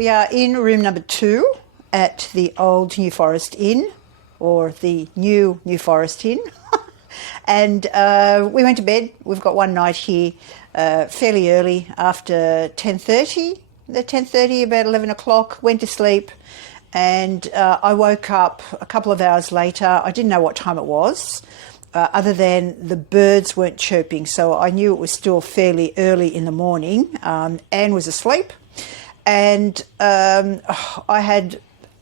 We are in room number 2 at the old New Forest Inn, or the new New Forest Inn. And we went to bed. We've got one night here fairly early, after 10:30. At 10:30, about 11 o'clock, went to sleep. And I woke up a couple of hours later. I didn't know what time it was, other than the birds weren't chirping. So I knew it was still fairly early in the morning. Anne was asleep. And I had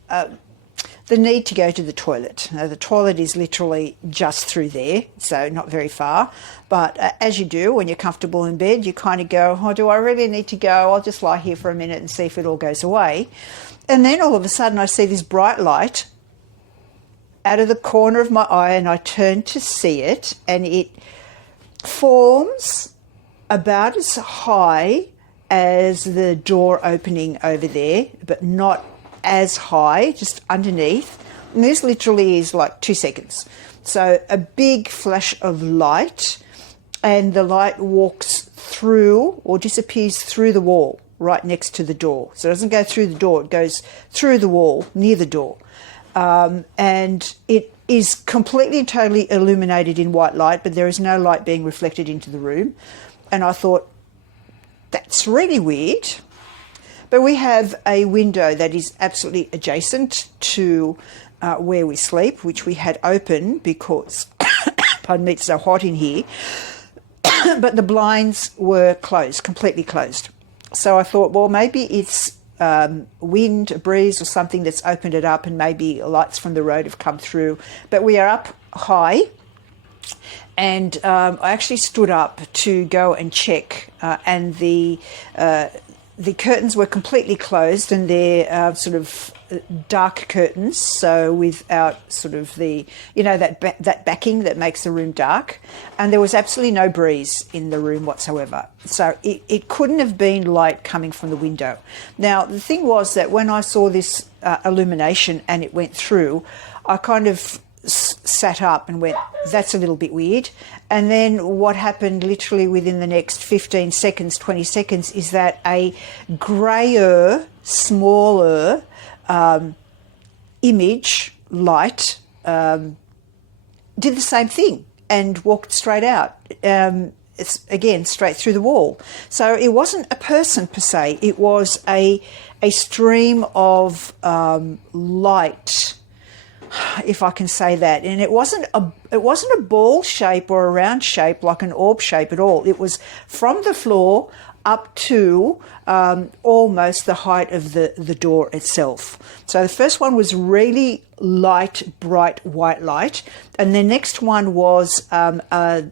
the need to go to the toilet. Now, the toilet is literally just through there, so not very far. But as you do when you're comfortable in bed, you kind of go, oh, do I really need to go? I'll just lie here for a minute and see if it all goes away. And then all of a sudden I see this bright light out of the corner of my eye, and I turn to see it, and it forms about as high as the door opening over there, but not as high, just underneath. And this literally is like 2 seconds. So a big flash of light, and the light walks through or disappears through the wall right next to the door. So it doesn't go through the door, it goes through the wall near the door. And it is completely and totally illuminated in white light, but there is no light being reflected into the room. And I thought, that's really weird. But we have a window that is absolutely adjacent to where we sleep, which we had open because, pardon me, it's so hot in here. But the blinds were closed, completely closed. So I thought, well, maybe it's wind, a breeze or something that's opened it up, and maybe lights from the road have come through. But we are up high. And I actually stood up to go and check, and the curtains were completely closed, and they're sort of dark curtains, so without sort of the, you know, that backing that makes the room dark. And there was absolutely no breeze in the room whatsoever. So it couldn't have been light coming from the window. Now, the thing was that when I saw this illumination and it went through, I kind of sat up and went, that's a little bit weird. And then what happened literally within the next 15 seconds, 20 seconds, is that a greyer, smaller image, light, did the same thing and walked straight out. It's again straight through the wall. So it wasn't a person per se, it was a stream of light, if I can say that. And it wasn't a ball shape or a round shape like an orb shape at all. It was from the floor up to almost the height of the door itself. So the first one was really light, bright white light, and the next one was a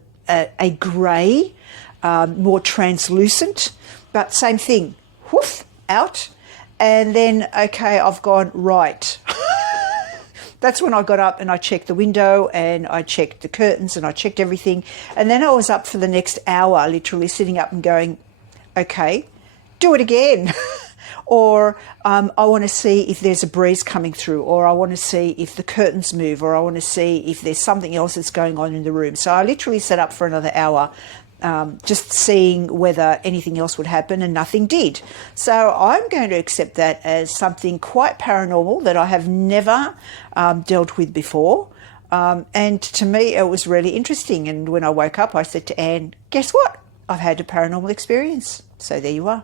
grey, more translucent, but same thing, whoof, out. And then, okay, I've gone, right. That's when I got up and I checked the window and I checked the curtains and I checked everything. And then I was up for the next hour, literally sitting up and going, okay, do it again. Or I want to see if there's a breeze coming through, or I want to see if the curtains move, or I want to see if there's something else that's going on in the room. So I literally sat up for another hour, just seeing whether anything else would happen, and nothing did. So I'm going to accept that as something quite paranormal that I have never dealt with before. And to me, it was really interesting. And when I woke up, I said to Anne, guess what? I've had a paranormal experience. So there you are.